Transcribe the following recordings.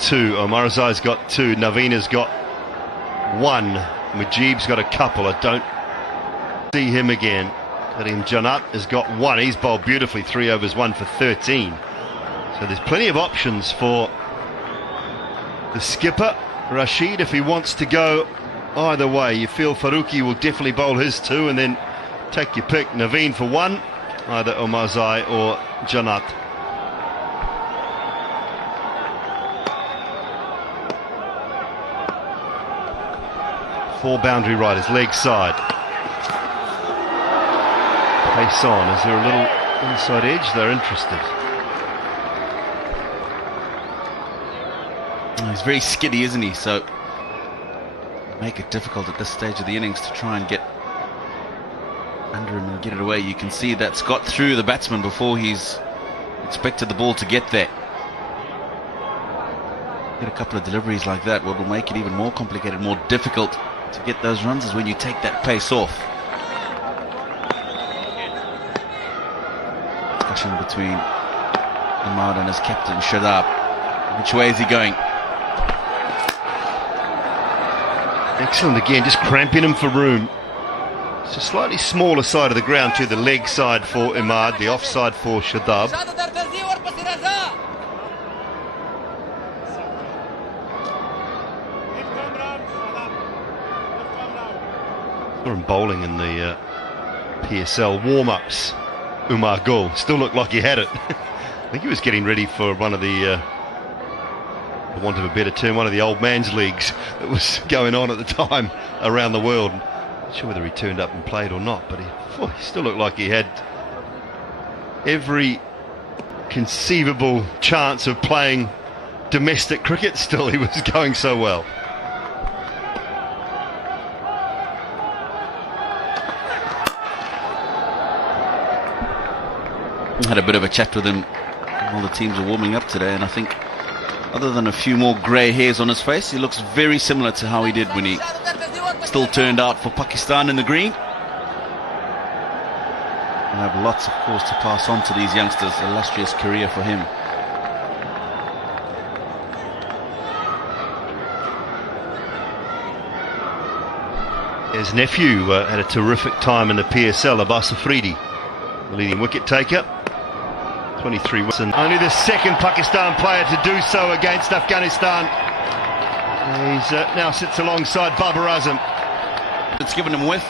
2. Omarzai's got 2. Naveen's got 1. Mujib's got a couple. I don't see him again. Karim Janat has got 1. He's bowled beautifully. 3 overs, 1 for 13. So there's plenty of options for the skipper, Rashid, if he wants to go either way. You feel Faruqi will definitely bowl his 2 and then take your pick. Naveen for 1, either Omarzai or Janat. Four boundary riders, leg side. Pace on. Is there a little inside edge? They're interested. He's very skiddy, isn't he? So make it difficult at this stage of the innings to try and get under him and get it away. You can see that's got through the batsman before he's expected the ball to get there. Get a couple of deliveries like that. What will make it even more complicated, more difficult to get those runs is when you take that pace off. Discussion between Ahmad and his captain Shadab. Which way is he going? Excellent again, just cramping him for room. It's a slightly smaller side of the ground to the leg side for Ahmad, the offside for Shadab. Saw him bowling in the PSL warm-ups. Umar Gul still looked like he had it. I think he was getting ready for one of the for want of a better term, one of the old man's leagues that was going on at the time around the world. Not sure whether he turned up and played or not, but he still looked like he had every conceivable chance of playing domestic cricket still. He was going so well. Had a bit of a chat with him while the teams are warming up today, and I think other than a few more grey hairs on his face, he looks very similar to how he did when he still turned out for Pakistan in the green. And have lots, of course, to pass on to these youngsters. Illustrious career for him. His nephew had a terrific time in the PSL, Abbas Afridi, the leading wicket taker. 23 wins, and only the second Pakistan player to do so against Afghanistan. He's now sits alongside Babar Azam. It's given him width.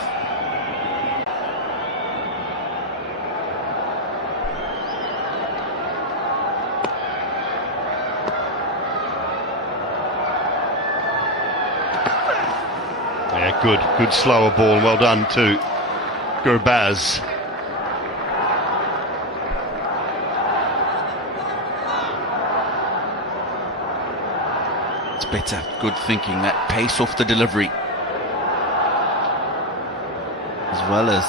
Yeah, good slower ball. Well done to Gurbaz. Better, good thinking, that pace off the delivery, as well as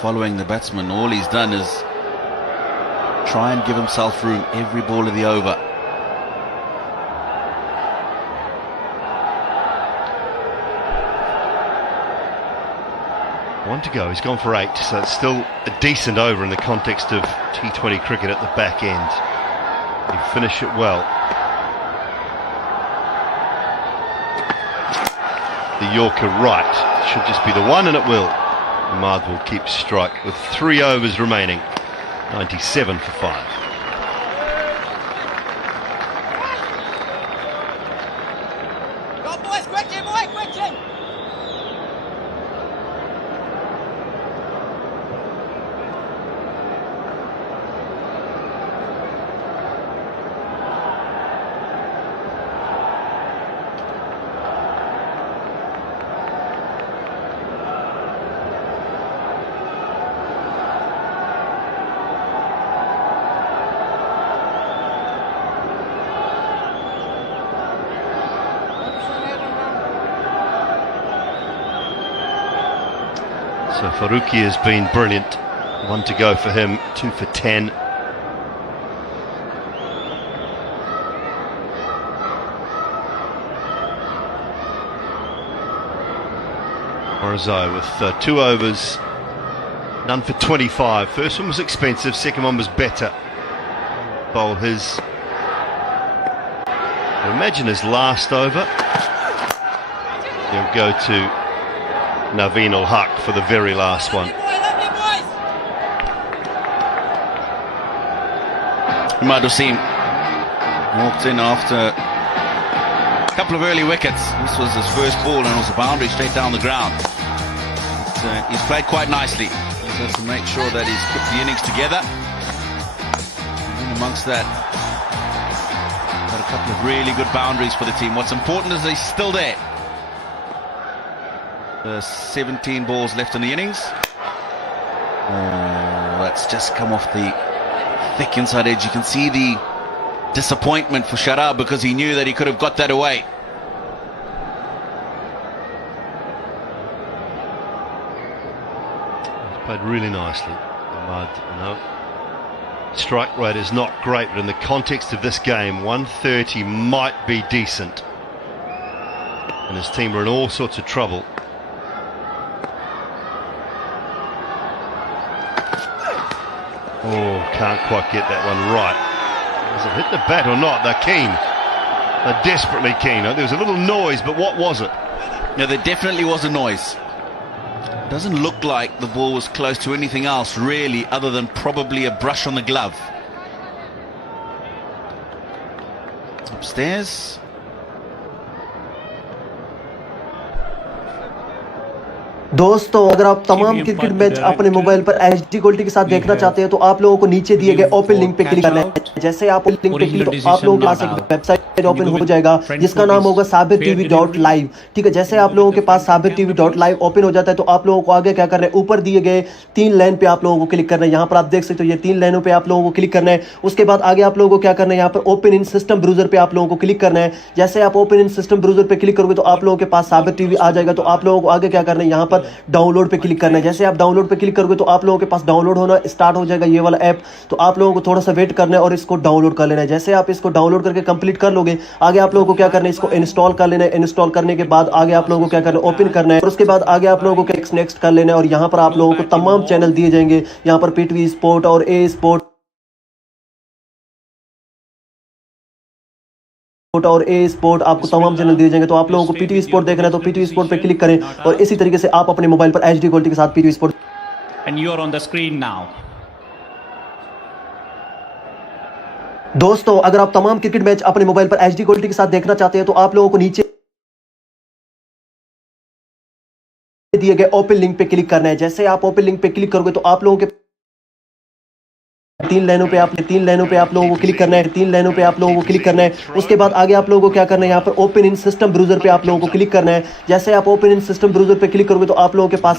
following the batsman. All he's done is try and give himself room every ball of the over. One to go, he's gone for 8, so it's still a decent over in the context of T20 cricket at the back end. You finish it well. The Yorker right, should just be the one, and it will. Ahmad will keep strike with 3 overs remaining. 97 for 5. So Faruqi has been brilliant. 1 to go for him, 2 for 10. Omarzai with 2 overs, none for 25. First one was expensive, second one was better. Bowl his Imagine his last over. He'll go to Naveen ul Haq for the very last one. Ahmad Hussein walked in after a couple of early wickets. This was his first ball and it was a boundary straight down the ground. He's played quite nicely. He's had to make sure that he's put the innings together. And amongst that, got a couple of really good boundaries for the team. What's important is he's still there. 17 balls left in the innings. That's just come off the thick inside edge. You can see the disappointment for Sharab because he knew that he could have got that away. He's played really nicely. Strike rate is not great, but in the context of this game, 130 might be decent. And his team are in all sorts of trouble. Oh, can't quite get that one right. Has it hit the bat or not? They're keen. They're desperately keen. There was a little noise, but what was it? No, there definitely was a noise. Doesn't look like the ball was close to anything else, really, other than probably a brush on the glove. Upstairs. दोस्तों अगर आप तमाम cricket match अपने mobile पर HD quality के साथ देखना चाहते हैं तो आप लोगों को नीचे दिए गए ओपन लिंक पे क्लिक करना है। जैसे आप लिंक पे क्लिक तो आप लोगों के पास एक वेबसाइट ओपन हो जाएगा जिसका नाम होगा sabirtv.live। ठीक है, जैसे आप लोगों के पास sabirtv.live ओपन हो जाता है तो आप लोगों को आगे क्या करना है, ऊपर दिए गए 3 लाइन पे आप लोगों को क्लिक करना है। यहाँ पर आप देख सकते हो ये 3 लाइनों पे आप लोगों को क्लिक करना है। उसके बाद आगे आप लोगों को क्या करना है, यहाँ पर ओपन इन सिस्टम ब्राउजर पे आप लोगों को क्लिक करना है। जैसे आप ओपन इन सिस्टम ब्राउजर पे क्लिक करोगे तो आप लोगों के पास साबिर टीवी आ जाएगा। तो आप लोगों को आगे क्या करना है, यहाँ पर डाउनलोड पे क्लिक करना है। जैसे आप डाउनलोड पे क्लिक करोगे तो आप लोगों के पास डाउनलोड होना स्टार्ट हो जाएगा ये वाला ऐप। तो आप लोगों को थोड़ा सा वेट करना है और इसको डाउनलोड कर लेना है। जैसे आप इसको डाउनलोड करके कंप्लीट कर लोगे, आगे आप लोगों को क्या करना है, इसको इंस्टॉल कर लेना है। इंस्टॉल करने के बाद आगे आप लोगों को क्या करना है, ओपन करना है और उसके बाद आगे आप लोगों को नेक्स्ट कर लेना है। और यहाँ पर आप लोगों को तमाम चैनल दिए जाएंगे। यहाँ पर पीटीवी स्पोर्ट और ए स्पोर्ट और ए स्पोर्ट आपको तमाम चैनल दिए जाएंगे। तो आप लोगों को पीटीवी स्पोर्ट देखना है तो पीटीवी स्पोर्ट पे क्लिक करें और इसी तरीके से आप अपने मोबाइल पर एचडी क्वालिटी के साथ PTV sport and you are on the screen now. दोस्तों अगर आप तमाम क्रिकेट मैच अपने मोबाइल पर एचडी क्वालिटी के साथ देखना चाहते हैं तो आप लोगों को नीचे दिए गए ओपन लिंक पे क्लिक करना है। जैसे आप ओपन लिंक पे क्लिक करोगे तो आप लोगों के 3 लाइनों पे आप लोगों को क्लिक करना है। 3 लाइनों पे आप लोगों को क्लिक करना है। उसके बाद आगे आप लोगों को क्या करना है, यहाँ पर ओपन इन सिस्टम ब्राउजर पे आप लोगों को क्लिक करना है। जैसे आप ओपन इन सिस्टम ब्राउजर पे क्लिक करोगे तो आप लोगों के पास